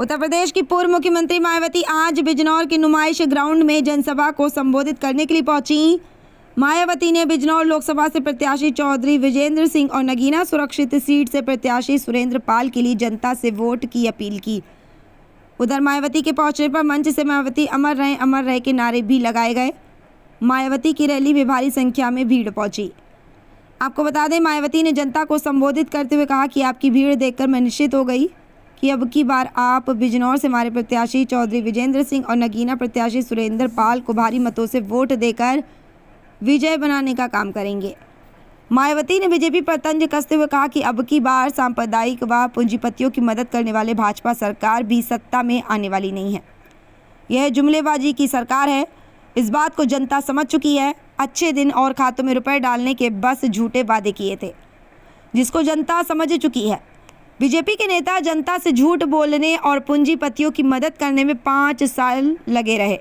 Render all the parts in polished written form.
उत्तर प्रदेश की पूर्व मुख्यमंत्री मायावती आज बिजनौर के नुमाइश ग्राउंड में जनसभा को संबोधित करने के लिए पहुंची। मायावती ने बिजनौर लोकसभा से प्रत्याशी चौधरी विजेंद्र सिंह और नगीना सुरक्षित सीट से प्रत्याशी सुरेंद्र पाल के लिए जनता से वोट की अपील की। उधर मायावती के पहुंचने पर मंच से मायावती अमर रहे के नारे भी लगाए गए। मायावती की रैली में भारी संख्या में भीड़ पहुंची। आपको बता दें, मायावती ने जनता को संबोधित करते हुए कहा कि आपकी भीड़ देखकर मैं निश्चित हो गई कि अब की बार आप बिजनौर से हमारे प्रत्याशी चौधरी विजेंद्र सिंह और नगीना प्रत्याशी सुरेंद्र पाल को भारी मतों से वोट देकर विजय बनाने का काम करेंगे। मायावती ने बीजेपी पर तंज कसते हुए कहा कि अब की बार सांप्रदायिक व पूंजीपतियों की मदद करने वाले भाजपा सरकार भी सत्ता में आने वाली नहीं है। यह जुमलेबाजी की सरकार है। इस बात को जनता समझ चुकी है। अच्छे दिन और खातों में रुपए डालने के बस झूठे वादे किए थे, जिसको जनता समझ चुकी है। बीजेपी के नेता जनता से झूठ बोलने और पूंजीपतियों की मदद करने में 5 साल लगे रहे।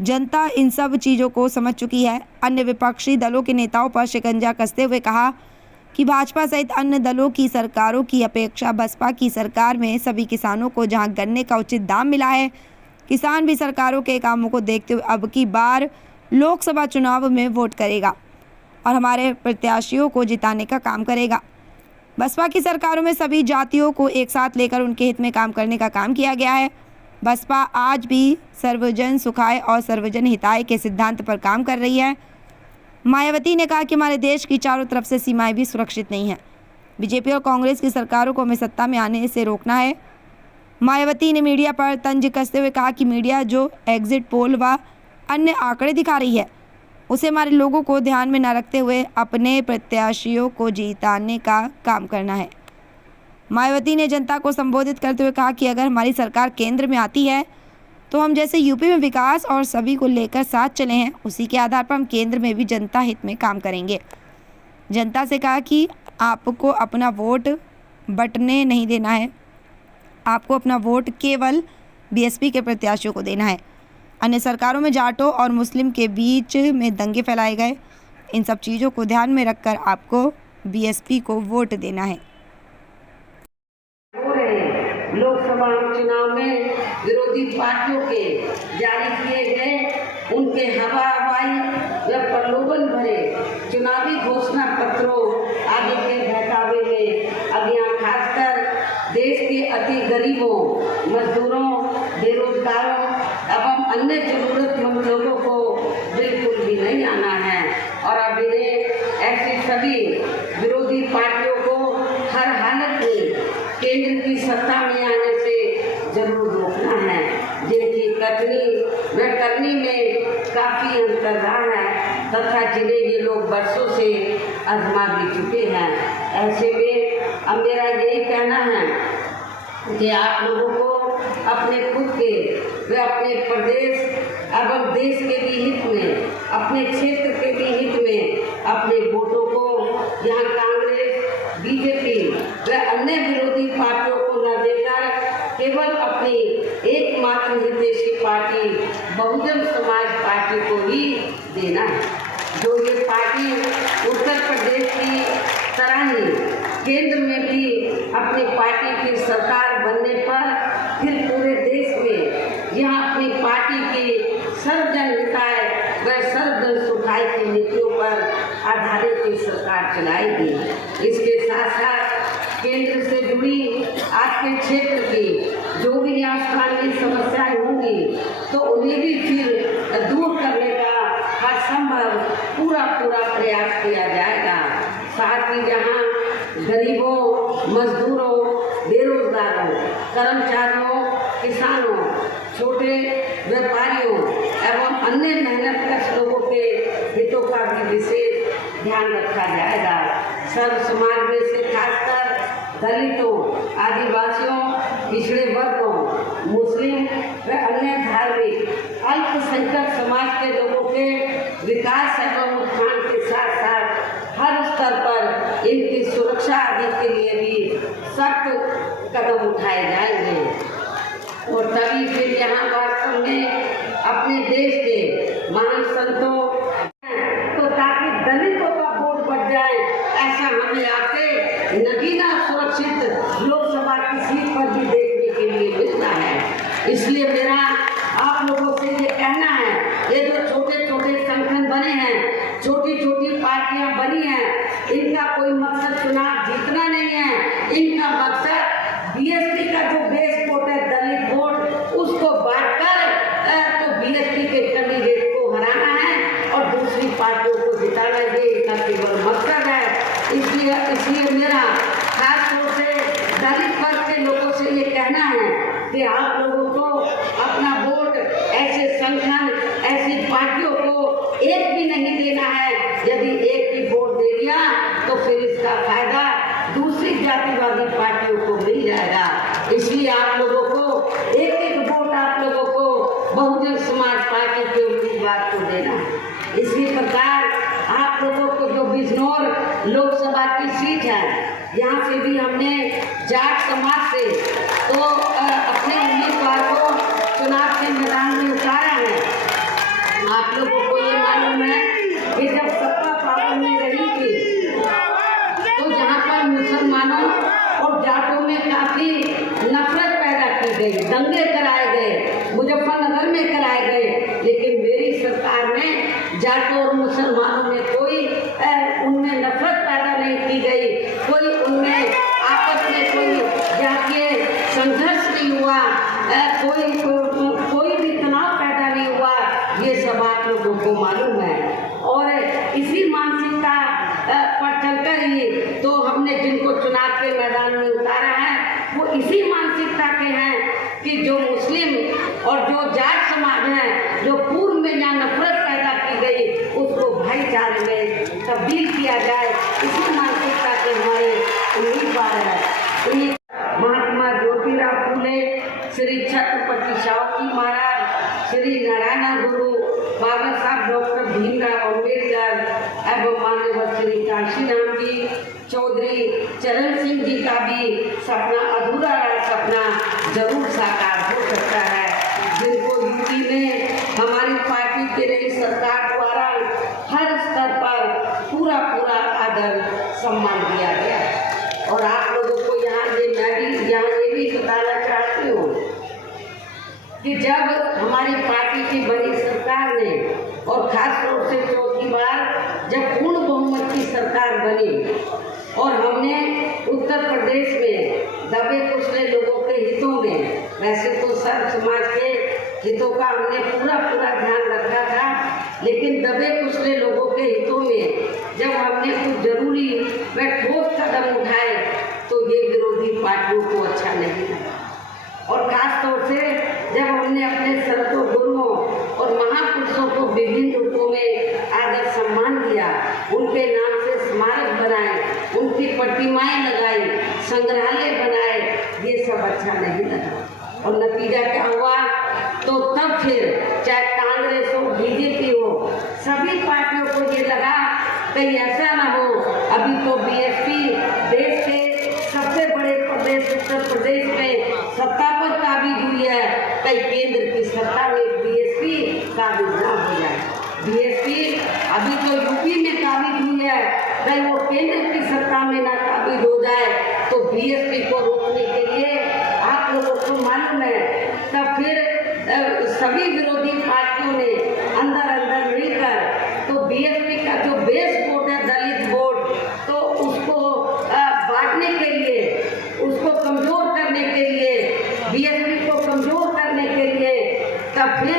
जनता इन सब चीज़ों को समझ चुकी है। अन्य विपक्षी दलों के नेताओं पर शिकंजा कसते हुए कहा कि भाजपा सहित अन्य दलों की सरकारों की अपेक्षा बसपा की सरकार में सभी किसानों को जहां गन्ने का उचित दाम मिला है, किसान भी सरकारों के कामों को देखते हुए अब की बार लोकसभा चुनाव में वोट करेगा और हमारे प्रत्याशियों को जिताने का काम करेगा। बसपा की सरकारों में सभी जातियों को एक साथ लेकर उनके हित में काम करने का काम किया गया है। बसपा आज भी सर्वजन सुखाय और सर्वजन हिताय के सिद्धांत पर काम कर रही है। मायावती ने कहा कि हमारे देश की चारों तरफ से सीमाएं भी सुरक्षित नहीं हैं। बीजेपी और कांग्रेस की सरकारों को हमें सत्ता में आने से रोकना है। मायावती ने मीडिया पर तंज कसते हुए कहा कि मीडिया जो एग्जिट पोल व अन्य आंकड़े दिखा रही है, उसे हमारे लोगों को ध्यान में न रखते हुए अपने प्रत्याशियों को जिताने का काम करना है। मायावती ने जनता को संबोधित करते हुए कहा कि अगर हमारी सरकार केंद्र में आती है तो हम जैसे यूपी में विकास और सभी को लेकर साथ चले हैं, उसी के आधार पर हम केंद्र में भी जनता हित में काम करेंगे। जनता से कहा कि आपको अपना वोट बंटने नहीं देना है, आपको अपना वोट केवल बीएसपी के प्रत्याशियों को देना है। अन्य सरकारों में जाटों और मुस्लिम के बीच में दंगे फैलाए गए। इन सब चीज़ों को ध्यान में रखकर आपको बीएसपी को वोट देना है। लोकसभा चुनाव में विरोधी पार्टियों के जारी किए गए उनके हवाई व प्रलोभन भरे चुनावी घोषणा पत्रों आदि के बहकावे में अब यहाँ खासकर देश के अति गरीबों, मजदूरों, बेरोजगारों एवं अन्य जरूरतमंद लोगों को बिल्कुल भी नहीं आना है और अब इन्हें ऐसी सभी विरोधी पार्टियों को हर हालत में केंद्र की सत्ता में आने से जरूर रोकना है, जिनकी कथनी व करनी में काफ़ी अंतर रहा है तथा जिन्हें ये लोग बरसों से आजमा भी चुके हैं। ऐसे में अब मेरा यही कहना है कि आप लोगों को अपने खुद के व अपने प्रदेश एवं देश के भी हित में, अपने क्षेत्र के भी हित में अपने वोटों को यहाँ कांग्रेस, बीजेपी व अन्य विरोधी पार्टियों को न देकर केवल अपनी एकमात्र हितैषी पार्टी बहुजन समाज पार्टी को ही देना है, जो ये पार्टी उत्तर प्रदेश की तरह ही केंद्र में भी अपनी पार्टी की सरकार बनने पर फिर पूरे देश में यहाँ अपनी पार्टी की सर्वजन हिताय व सर्वजन सुखाय की नीतियों पर आधारित की सरकार चलाएगी। इसके साथ साथ केंद्र से जुड़ी आपके क्षेत्र की जो भी यहाँ स्थानीय समस्याएं होंगी तो उन्हें भी फिर दूर करने का हर संभव पूरा प्रयास किया जाएगा। साथ ही जहाँ गरीबों, मजदूरों, बेरोजगारों, कर्मचारियों, किसानों, छोटे व्यापारियों एवं अन्य मेहनतकश लोगों के हितों का भी विशेष ध्यान रखा जाएगा। सर्व समाज में से खासकर दलितों, आदिवासियों, पिछड़े वर्गों, मुस्लिम व अन्य धार्मिक अल्पसंख्यक समाज के लोगों के विकास एवं उत्थान के साथ साथ हर स्तर पर इनकी सुरक्षा आदि के लिए भी सख्त कदम उठाए जाएंगे और तभी फिर यहाँ वास्तव में अपने देश के महान संतों तो ताकि दलितों का वोट बढ़ जाए, ऐसा हमें आके नगीना सुरक्षित लोकसभा की सीट पर भी देखने के लिए मिलता है। इनका कोई मकसद चुनाव जीतना नहीं है। इनका मकसद बीएसपी का जो बेस वोट है, दलित वोट, उसको बांटकर तो बीएसपी के कैंडिडेट को हराना है और दूसरी पार्टियों को जिताना, ये इनका केवल मकसद है। इसलिए मेरा खास तौर से दलित वर्ग के लोगों से ये कहना है कि आप लोगों को अपना वोट ऐसे संगठन, ऐसी पार्टियों को एक भी नहीं देना है। यदि एक भी वोट दे दिया तो फिर इसका फायदा दूसरी जातिवादी पार्टियों को मिल जाएगा। इसलिए आप लोगों को एक एक वोट आप लोगों को बहुजन समाज पार्टी के उम्मीदवार को देना है। इसी प्रकार आप लोगों को जो बिजनौर लोकसभा की सीट है, यहाँ से भी हमने जाट समाज से तो अपने उम्मीदवार को चुनाव के मैदान में उतारा है। आप लोगों को ये मालूम है कि जब सत्ता पावर में रही थी तो जहाँ पर मुसलमानों और जाटों में काफी नफरत पैदा की गई, दंगे कराए गए, मुजफ्फरनगर में कराए गए, लेकिन मेरी सरकार में जाटों और मुसलमानों में कोई उनमें नफरत पैदा नहीं की गई, कोई उनमें आपस में कोई जातीय संघर्ष नहीं हुआ, कोई भी तनाव पैदा नहीं हुआ। ये सब आप लोगों को मालूम है और इसी मानसिकता पर चलकर ही तो हमने जिनको चुनाव के मैदान में उतारा है वो इसी मानसिकता के हैं कि जो मुस्लिम और जो जाट समाज है, जो पूर्व में यहाँ नफरत पैदा की गई, उसको भाईचारे में तब्दील किया जाए। इसी मानसिकता के हमारे उम्मीदवार है। महात्मा ज्योतिराव फूले, श्री छत्रपति शाहू महाराज, श्री नारायण गुरु, बाबा साहब डॉक्टर भीमराव अम्बेडकर एवं माननीय श्री काशीराम जी चौधरी चरण सिंह जी का भी सपना, अधूरा सपना जरूर साकार हो सकता है, जिनको यूपी में हमारी पार्टी के रही सरकार द्वारा हर स्तर पर पूरा आदर सम्मान दिया गया। और आप लोगों को यहाँ ये भी बताना चाहती हूँ कि जब हमारी पार्टी की बड़ी सरकार ने और खास तौर से चौथी बार जब पूर्ण बहुमत की सरकार बनी और हमने उत्तर प्रदेश में दबे कुचले लोगों के हितों में, वैसे तो सर्व समाज के हितों का हमने पूरा ध्यान रखा था, लेकिन दबे कुचले लोगों के हितों में जब हमने कुछ जरूरी व ठोस कदम उठाए तो ये विरोधी पार्टियों को अच्छा नहीं लगा। और खास तौर से जब हमने अपने संतों, गुरुओं और महापुरुषों को विभिन्न रूपों में आदर सम्मान दिया, उनके नाम से स्मारक बनाए, उनकी प्रतिमाएं लगाई, संग्रहालय बनाए, ये सब अच्छा नहीं लगा। और नतीजा क्या हुआ? तो तब फिर चाहे कांग्रेस हो, बीजेपी हो, सभी पार्टियों को ये लगा कहीं ऐसा ना हो, अभी तो बीएसपी देश के सबसे बड़े प्रदेश उत्तर प्रदेश में सत्ता पर काबिज हुई है, कई केंद्र की सत्ता में बीएसपी काबिज ना हो जाए। बीएसपी अभी तो यूपी में काबिज हुई है, कहीं वो केंद्र की सत्ता में ना काबिज हो जाए, तो बीएसपी को रोकने के लिए आप लोगों को मालूम है तब फिर सभी विरोधी पार्टियों ने अंदर मिलकर तो बीएसपी का जो बेस वोट है, दलित वोट, तो उसको बांटने के लिए, उसको कमजोर करने के लिए, बीएसपी को कमजोर करने के लिए तब फिर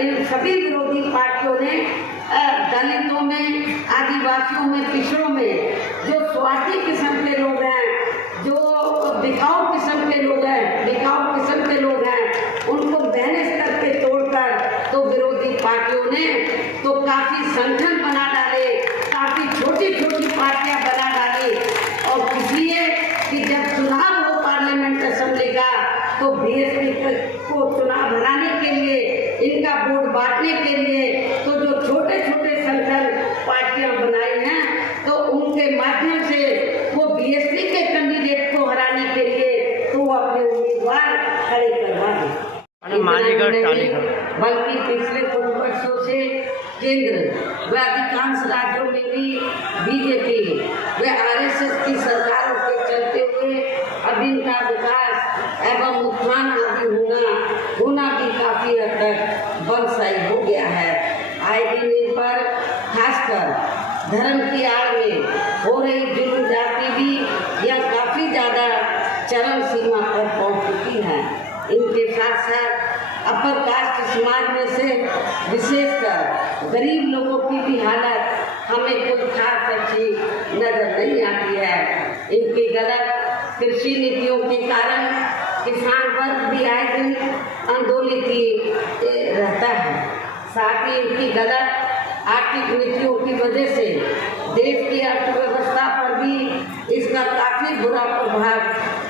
इन सभी विरोधी पार्टियों ने दलितों में, आदिवासियों में, पिछड़ों में जो स्वार्थी किस्म के लोग हैं, जो बिकाऊ किस्म के लोग हैं, उनको मैनेज करके तोड़कर तो विरोधी पार्टियों ने तो काफी संगठन बना डाले, काफी छोटी पार्टियां बना डाली। और इसलिए कि जब चुनाव हो पार्लियामेंट असेंबली का तो बीएसपी को चुनाव हराने के लिए, इनका वोट बांटने के लिए तो जो छोटे संगठन पार्टियां बनाई हैं तो उनके माध्यम से वो बीएसपी के कैंडिडेट को हराने के लिए तो वो अपने उम्मीदवार खड़े करवा दें। बल्कि पिछले कुछ वर्षों से केंद्र व अधिकांश राज्यों में भी बीजेपी व आरएसएस की सरकारों के चलते हुए अब इनका विकास एवं उत्थान आदि होना भी काफी हद तक बंदशाही हो गया है। आए दिन इन पर खासकर धर्म की आड़ में हो रही जुल्म जाति भी यह काफ़ी ज़्यादा चरम सीमा पर पहुंच चुकी है। इनके साथ साथ अपर कास्ट समाज में से विशेषकर गरीब लोगों की भी हालत हमें कुछ खास अच्छी नजर नहीं आती है। इनकी गलत कृषि नीतियों के कारण किसान वर्ग भी आए दिन आंदोलित रहता है। साथ ही इनकी गलत आर्थिक नीतियों की वजह से देश की अर्थव्यवस्था पर भी इसका काफ़ी बुरा प्रभाव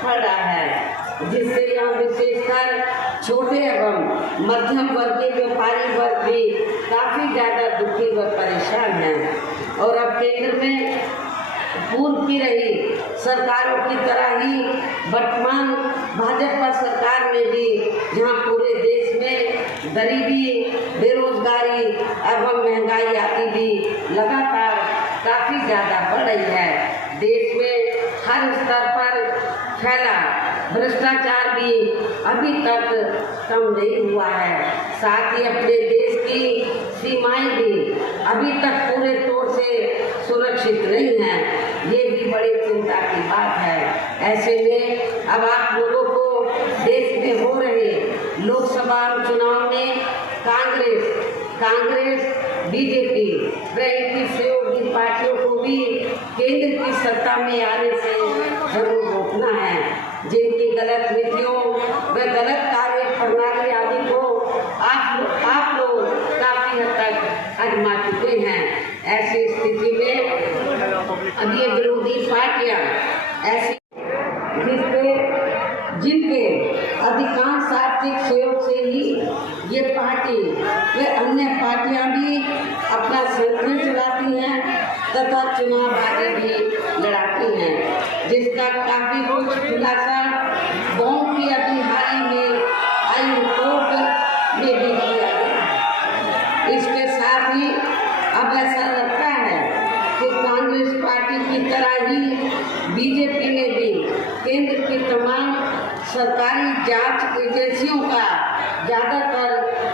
पड़ रहा है, जिससे यह विशेषकर छोटे एवं मध्यम वर्ग के व्यापारी वर्ग भी काफ़ी ज़्यादा दुखी व परेशान हैं। और अब केंद्र में पूर्व की रही सरकारों की तरह ही वर्तमान भाजपा सरकार में भी, जहां पूरे देश में गरीबी, बेरोजगारी एवं महंगाई आदि भी लगातार काफ़ी ज़्यादा बढ़ रही है। देश में हर स्तर पर फैला भ्रष्टाचार भी अभी तक कम नहीं हुआ है। साथ ही अपने देश की सीमाएं भी अभी तक पूरे तौर से सुरक्षित नहीं हैं। ये भी बड़ी चिंता की बात है। ऐसे में अब आप लोगों को देश में हो रहे लोकसभा चुनाव में कांग्रेस, बीजेपी व इनकी सहयोगी पार्टियों को भी केंद्र की सत्ता में आने से जरूर रोकना है। जिनकी गलत नीतियों व गलत कार्य प्रणाली आदि को आप लोग काफ़ी हद तक आजमा चुके हैं। ऐसी स्थिति में अब ये विरोधी पार्टियां ऐसी जिनके अधिकांश आर्थिक सहयोग से ही ये पार्टी व अन्य पार्टियां भी अपना संगठन चलाती हैं तथा चुनाव आगे भी लड़ाती हैं, जिसका काफ़ी कुछ खुलासा बॉम्ब की अभी हाल ही में आई रिपोर्ट में भी किया गया। इसके साथ ही अब ऐसा लगता है कि कांग्रेस पार्टी की तरह ही बीजेपी ने भी केंद्र की तमाम सरकारी जांच एजेंसियों का ज़्यादातर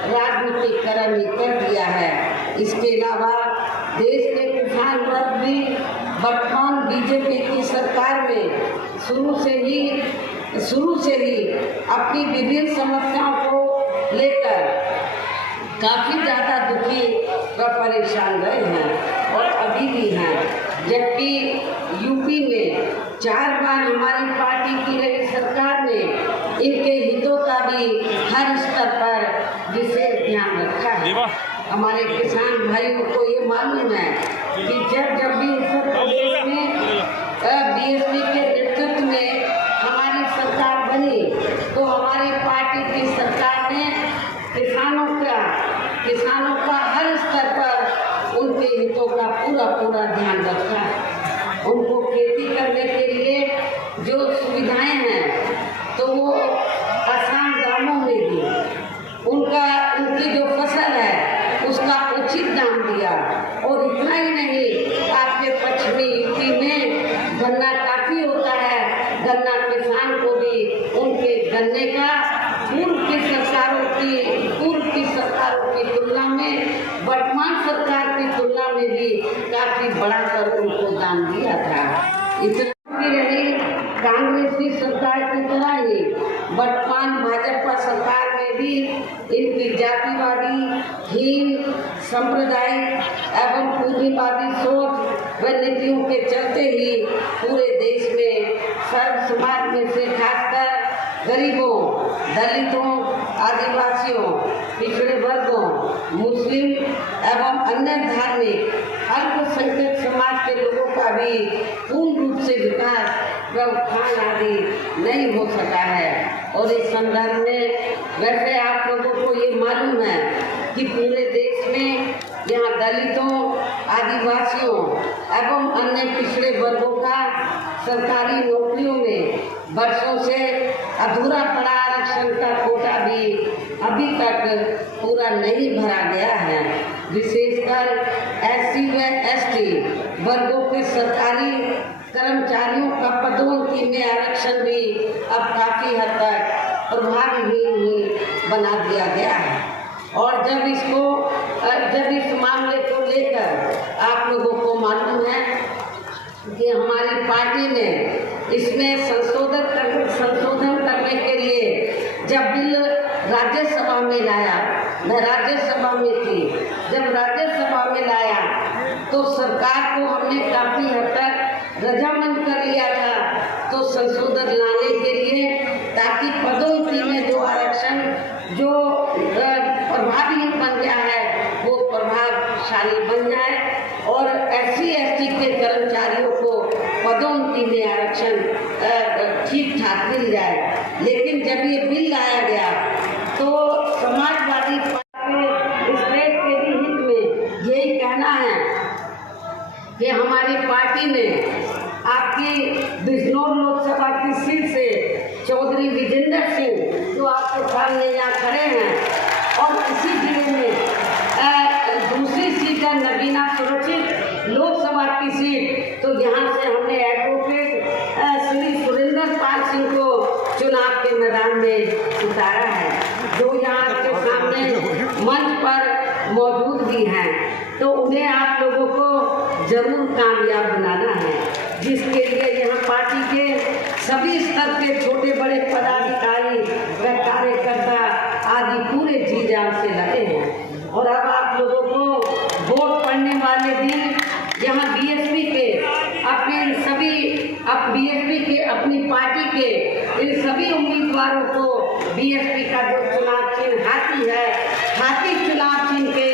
राजनीतिकरण ही कर दिया है। इसके अलावा देश के किसान वर्ग भी वर्तमान बीजेपी की सरकार में शुरू से ही अपनी विभिन्न समस्याओं को लेकर काफ़ी ज़्यादा दुखी व परेशान रहे हैं और अभी भी हैं। जबकि यूपी में 4 बार हमारी पार्टी की रही सरकार ने इनके हितों का भी हर स्तर पर विशेष ध्यान रखा है। हमारे किसान भाइयों को ये मालूम है कि जब भी उत्तर प्रदेश में बीएसपी के नेतृत्व में हमारी सरकार बनी तो हमारी पार्टी की सरकार ने किसानों का हर स्तर पर उनके हितों का पूरा ध्यान रखा है। उनको खेती करने के लिए जो सुविधाएं हैं तो वो आसान दामों में दी, उनकी जो फसल है उसका उचित दाम दिया। और इतना ही नहीं, आपके पश्चिमी यूपी में गन्ना काफ़ी होता है। गन्ना किसान को भी उनके गन्ने का पूर्व की सरकारों की तुलना में, वर्तमान सरकार की तुलना में भी काफ़ी बढ़ाकर उनको दाम दिया था। इतना भी रही कांग्रेस की सरकार की तरह ही वर्तमान भाजपा सरकार में भी इनकी जातिवादी, हीन, सांप्रदायिक एवं पूंजीवादी सोच व नीतियों के चलते ही पूरे देश में सर्व समाज में से खासकर गरीबों, दलितों, आदिवासियों, पिछड़े वर्गों, मुस्लिम एवं अन्य धार्मिक अल्पसंख्यक समाज के लोगों का भी पूर्ण रूप से विकास व उत्थान आदि नहीं हो सका है। और इस संदर्भ में वैसे आप लोगों को ये मालूम है कि पूरे देश में यहाँ दलितों, आदिवासियों एवं अन्य पिछड़े वर्गों का सरकारी नौकरियों में वर्षों से अधूरा पड़ा आरक्षण का कोटा भी अभी तक पूरा नहीं भरा गया है। विशेषकर SC व ST वर्गों के सरकारी कर्मचारियों का पदोन्नति में आरक्षण भी अब काफ़ी हद तक प्रभावहीन ही बना दिया गया है। और जब इस मामले को लेकर आप लोगों को मालूम कि हमारी पार्टी ने इसमें संशोधन करने के लिए जब बिल राज्यसभा में लाया, मैं राज्यसभा में थी, जब राज्यसभा में लाया तो सरकार को हमने काफ़ी हद तक रजामंद कर लिया था तो संशोधन लाने के लिए, ताकि पदोन्नति में जो आरक्षण जो प्रभावी बन गया है वो प्रभावशाली बन जाए और SC/ST के कर्मचारियों को पदोन्नति में आरक्षण ठीक ठाक मिल जाए। लेकिन जब ये बिल लाया गया तो समाजवादी पार्टी इस देश के भी हित में यही कहना है कि हमारी पार्टी ने आपकी बिजनौर लोकसभा की सीट से चौधरी विजेंद्र सिंह जो आपके सामने यहाँ खड़े हैं और इसी जिले में दूसरी सीट है नगीना सुरक्षित लोकसभा की सीट, तो यहाँ से हमने एडवोकेट श्री सुरेंद्र पाल सिंह को चुनाव के मैदान में उतारा है, जो यहाँ के सामने मंच पर मौजूद भी हैं। तो उन्हें आप लोगों को जरूर कामयाब बनाना है, जिसके लिए यहाँ पार्टी के सभी स्तर के छोटे बड़े पदाधिकारी व कार्यकर्ता आदि पूरे जी जान से लगे हैं। और अब आप लोगों को वोट पड़ने वाले दिन यहाँ BSP के अपनी पार्टी के इन सभी उम्मीदवारों को BSP का जो चुनाव चिन्ह हाथी है, हाथी चुनाव चिन्ह के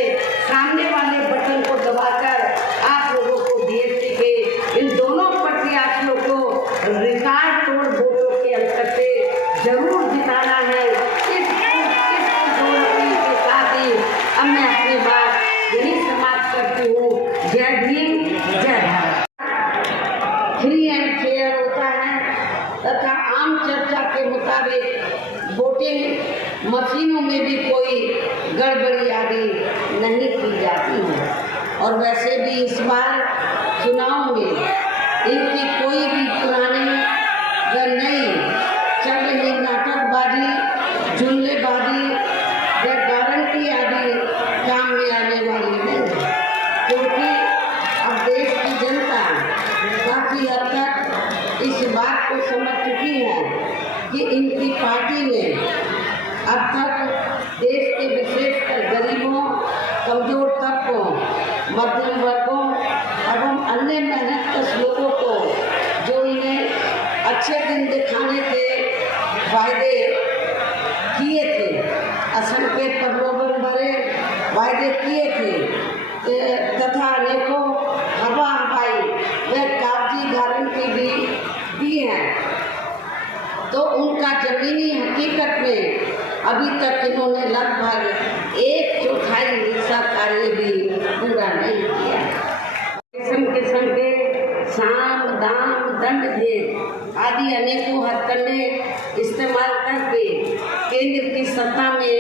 सामने वाले बटन को दबाकर आप लोगों को BSP के इन दोनों प्रत्याशियों को रिकॉर्ड तोड़ वोटों के अंतर से जरूर जिताना है। इस अपील के साथ ही अब मैं अपनी बात यही समाप्त करती हूँ। जय भीम, जय भारत। फ्री एंड फेयर होता है तथा आम चर्चा के मुताबिक वोटिंग मशीनों में भी कोई गड़बड़ी आदि नहीं की जाती है। और वैसे भी इस बार चुनाव में इनकी कोई भी पुरानी व नई चल रही नाटकबाजी, जुमलेबाजी व गारंटी आदि काम में आने वाली नहीं है, क्योंकि अब देश की जनता काफ़ी हद तक इस बात को समझ चुकी है कि इनकी पार्टी ने अब तक देश के विशेषकर गरीबों, कमजोर तबकों, मध्यम वर्गों एवं अन्य मेहनतकश लोगों को जो इन्हें अच्छे दिन दिखाने के वायदे किए थे, असंख्य प्रलोभन भरे वायदे किए थे तथा अनेकों हवाई व कागजी गारंटी भी दी है, तो उनका जमीनी हकीकत में अभी तक इन्होंने लगभग 1/4 हिस्सा कार्य भी पूरा नहीं किया। किस्म के साम दाम दंड भेद आदि अनेकों हथकंडे इस्तेमाल करके केंद्र की सत्ता में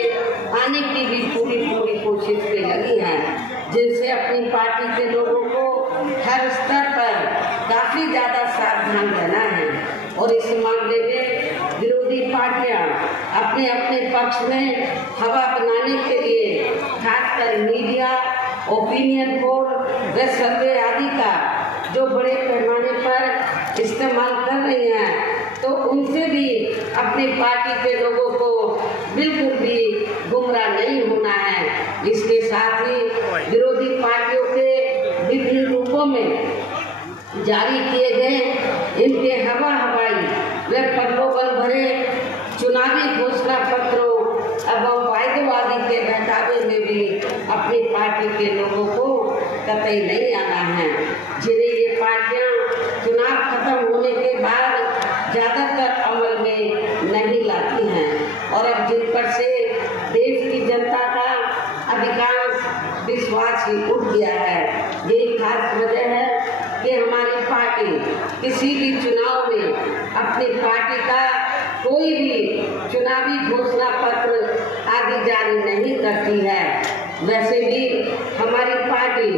आने की भी पूरी कोशिश पे लगी है, जिनसे अपनी पार्टी के लोगों को हर स्तर पर काफ़ी ज़्यादा सावधान रहना है। और इस मामले में विरोधी पार्टियां अपने अपने पक्ष में हवा बनाने के लिए खासकर मीडिया, ओपिनियन पोल व सर्वे आदि का जो बड़े पैमाने पर इस्तेमाल कर रही हैं, तो उनसे भी अपनी पार्टी के लोगों को बिल्कुल भी गुमराह नहीं होना है। इसके साथ ही विरोधी पार्टियों के विभिन्न रूपों में जारी किए गए इनके हवाई व प्रलोभन भरे चुनावी घोषणा पत्रों एवं वायदेवादी के बहकावे में भी अपनी पार्टी के लोगों को कतई नहीं आना है, जिन्हें ये पार्टियां चुनाव खत्म होने के बाद ज़्यादातर अमल में नहीं लाती हैं। और अब जिन पर से देश की जनता का अधिकांश विश्वास ही उठ गया है, यही खास वजह है कि हमारी पार्टी किसी भी चुनाव में अपनी पार्टी का कोई भी चुनावी घोषणा पत्र आदि जारी नहीं करती है। वैसे भी हमारी पार्टी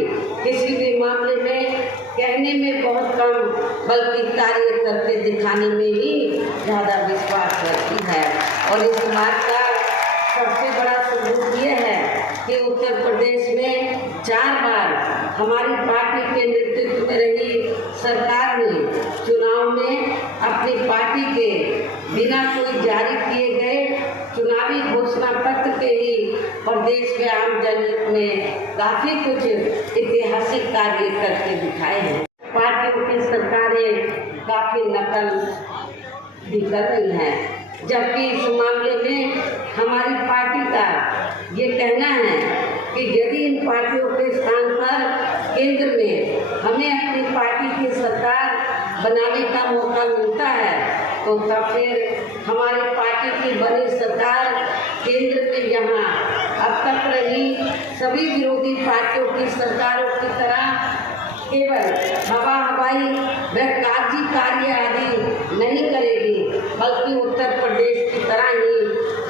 किसी भी मामले में कहने में बहुत कम बल्कि कार्य करके दिखाने में ही ज़्यादा विश्वास रखती है। और इस बात का सबसे बड़ा सबूत ये है कि उत्तर प्रदेश में 4 बार हमारी पार्टी के नेतृत्व में रही सरकार ने चुनाव में अपनी पार्टी के बिना कोई जारी किए गए चुनावी घोषणा पत्र के ही प्रदेश के आम जनहित में काफी कुछ ऐतिहासिक कार्य करके दिखाए हैं। पार्टियों की सरकारें काफी नकल भी कर रही हैं, जबकि इस मामले में हमारी पार्टी का ये कहना है कि यदि इन पार्टियों के स्थान पर केंद्र में हमें अपनी पार्टी की सरकार बनाने का मौका मिलता है तो तब फिर हमारी पार्टी की बड़ी सरकार केंद्र में यहाँ अब तक रही सभी विरोधी पार्टियों की सरकारों की तरह केवल हवाई व कागजी कार्य आदि नहीं करेगी, बल्कि उत्तर प्रदेश की तरह ही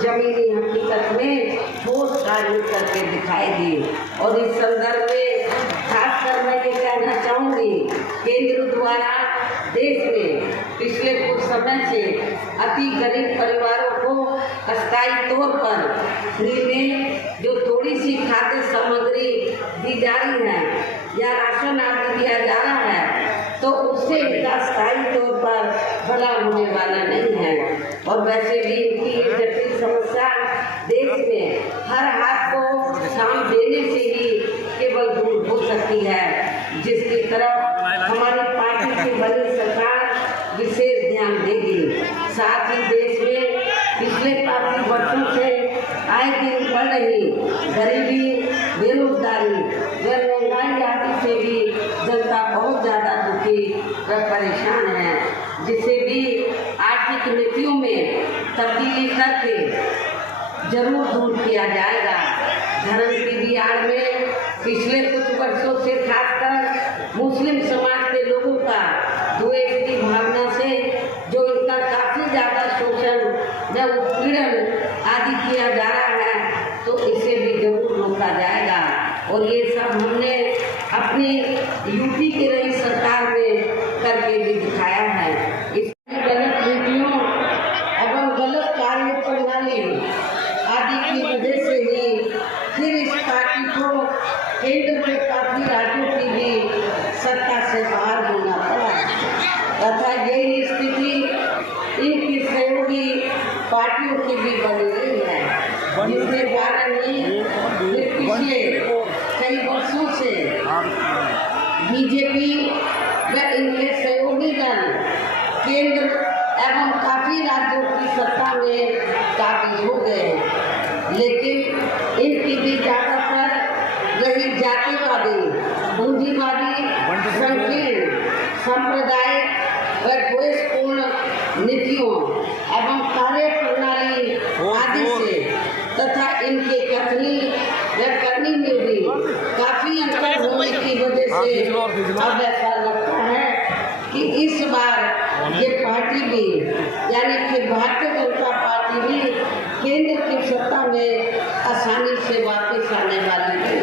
जमीनी हकीकत में ठोस कार्य करके दिखाएगी। और इस संदर्भ में खासकर मैं ये कहना चाहूँगी, केंद्र द्वारा देश में पिछले कुछ समय से अति गरीब परिवारों को अस्थायी तौर पर फ्री में जो थोड़ी सी खाद्य सामग्री दी जा रही है या राशन आदि दिया जा रहा है, तो उससे इनका स्थायी तौर पर भला होने वाला नहीं है। और वैसे भी इनकी ये जटिल समस्या देश में हर हाथ को काम देने से ही केवल दूर हो सकती है, जिसकी तरफ हमारी पार्टी की बड़ी सरकार विशेष ध्यान देगी। साथ ही देश में पिछले काफी वर्षों से आए दिन बढ़ रही गरीबी, बेरोजगारी व महंगाई आदि से भी जनता बहुत ज़्यादा दुखी व परेशान है, जिसे भी आर्थिक नीतियों में तब्दीली करके जरूर दूर किया जाएगा। धर्म की भी आड़ में पिछले कुछ वर्षों से खासकर मुस्लिम समाज के लोगों का द्वेष की भावना से जो इनका काफ़ी ज़्यादा शोषण व उत्पीड़न आदि किया जा रहा है, तो इसे भी जरूर रोका जाएगा। और ये सब हमने अपनी यूपी की रही सरकार में करके भी दिखाया है। इसकी गलत नीतियों एवं गलत कार्य प्रणाली आदि की वजह से ही फिर इस पार्टी को केंद्र के काफी राज्यों की भी सत्ता से बाहर होना पड़ा तथा यही स्थिति इनकी सहयोगी पार्टियों की भी बनी रही है, जिसके कारण ही पिछले कई वर्षों से बीजेपी व इनके सहयोगी दल केंद्र एवं काफी राज्यों की सत्ता में काबिज हो गए, लेकिन इनकी भी ज्यादातर रही जातिवादी, पूंजीवादी, संकीर्ण, सांप्रदायिक व द्वेषपूर्ण नीतियों एवं कार्य प्रणाली आदि से तथा इनके कथनी व करनी में भी काफी अंतर होने की वजह से अब ऐसा लगता है कि इस बार ये पार्टी भी यानी कि भारतीय जनता पार्टी भी केंद्र की सत्ता में आसानी से वापस आने वाली है।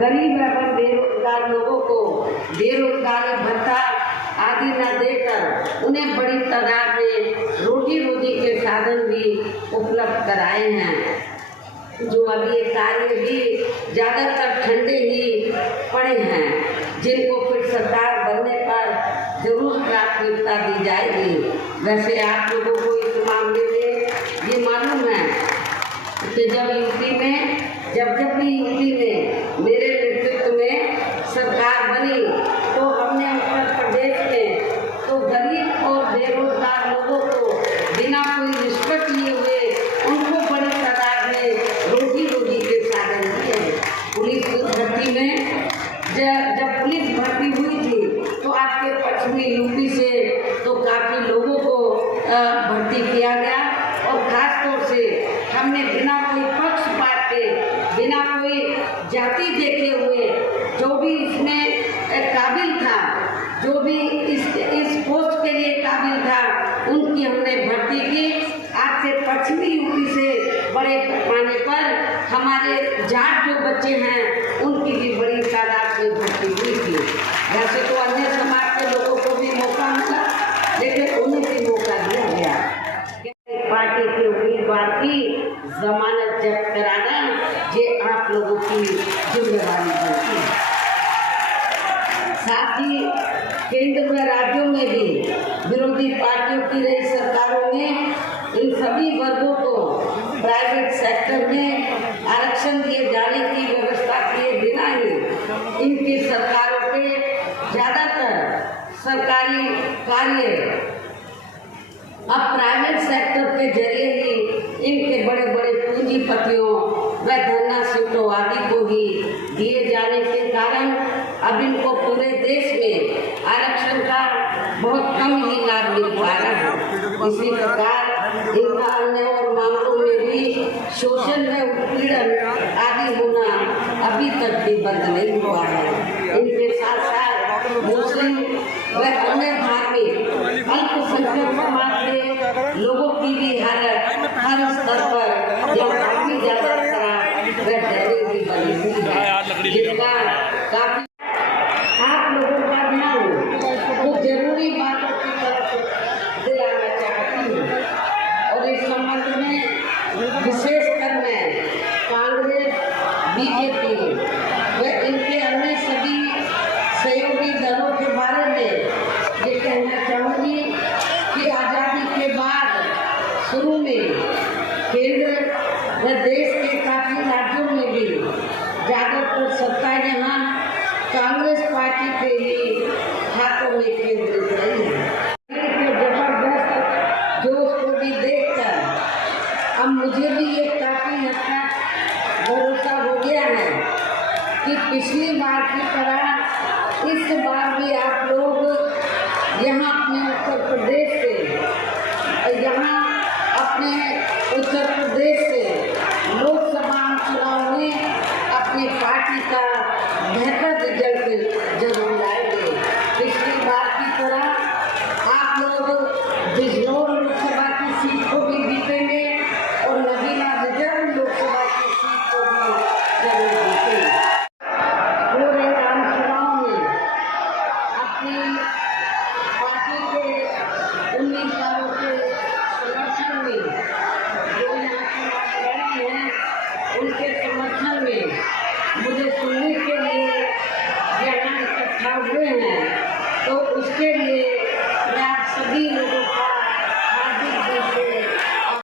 गरीब एवं बेरोजगार लोगों को बेरोजगारी भत्ता आदि न देकर उन्हें बड़ी तादाद में रोजी रोटी के साधन भी उपलब्ध कराए हैं, जो अभी ये कार्य भी ज़्यादातर ठंडे ही पड़े हैं, जिनको फिर सरकार बनने पर जरूर प्राथमिकता दी जाएगी। वैसे आप लोगों को इस मामले में ये मालूम है कि जब भी यूपी में मेरे नेतृत्व में सरकार बनी तो हमने उत्तर प्रदेश में तो गरीब और बेरोजगार लोगों को बिना कोई रिश्वत लिए हुए उनको बड़ी तादाद में रोजी रोटी के साधन दिए। पुलिस भर्ती में जब पुलिस भर्ती हुई थी तो आपके पश्चिमी यूपी से तो काफ़ी लोगों को भर्ती किया गया और खास तौर से हमने बिना कोई पक्षपात के, बिना कोई जाति देखे हुए जो भी इसमें काबिल था, जो भी इस पोस्ट के लिए काबिल था, उनकी हमने भर्ती की। आपके पश्चिमी यूपी से बड़े पैमाने पर हमारे जाट जो बच्चे हैं उनकी भी बड़ी तादाद में भर्ती हुई थी। वैसे तो अन्य समाज के लोगों को भी मौका मिला, लेकिन उन्हें भी मौका दिया गया। पार्टी के उम्मीदवार की जमानत जब्त कराना ये आप लोगों की जिम्मेदारी बनती है। साथ ही केंद्र व राज्यों में भी विरोधी पार्टियों की रही सरकारों ने इन सभी वर्गों को प्राइवेट सेक्टर में आरक्षण दिए जाने की व्यवस्था किए बिना ही इनकी सरकारों के ज़्यादातर सरकारी कार्य अब प्राइवेट सेक्टर के जरिए ही इनके बड़े बड़े पूंजीपतियों व धन्नासीटों आदि को ही दिए जाने के कारण अब इनको पूरे देश में आरक्षण का बहुत कम ही लाभ मिल पा रहा है। इसी प्रकार इनका अन्य और मामलों में भी शोषण व उत्पीड़न आदि होना अभी तक भी बंद नहीं हुआ है। इनके साथ साथ मुस्लिम व अन्य धार्मिक अल्पसंख्यक समाज के लोगों की भी हालत हर स्तर पर काफी ज्यादा खराब व दयनीय भी बनी हुई है, जिसका काफी आप लोगों का ध्यान कुछ जरूरी बातों की तरफ दिलाना चाहती हूँ। और इस संबंध में विशेषकर मैं कांग्रेस, बीजेपी व इनके अन्य सभी सहयोगी दलों के बारे में ये कहना चाहूँगी कि आज़ादी के बाद शुरू में केंद्र व देश के काफ़ी राज्यों में भी ज़्यादातर सत्ता यहाँ कांग्रेस पार्टी के ही हाथों में केंद्रित रही है। जबरदस्त जोश को भी देखकर अब मुझे भी ये काफ़ी हद तक भरोसा हो गया है कि पिछली बार की तरह इस बार भी आप लोग यहाँ अपने उत्तर प्रदेश से लोकसभा चुनाव में अपनी पार्टी का बेहतर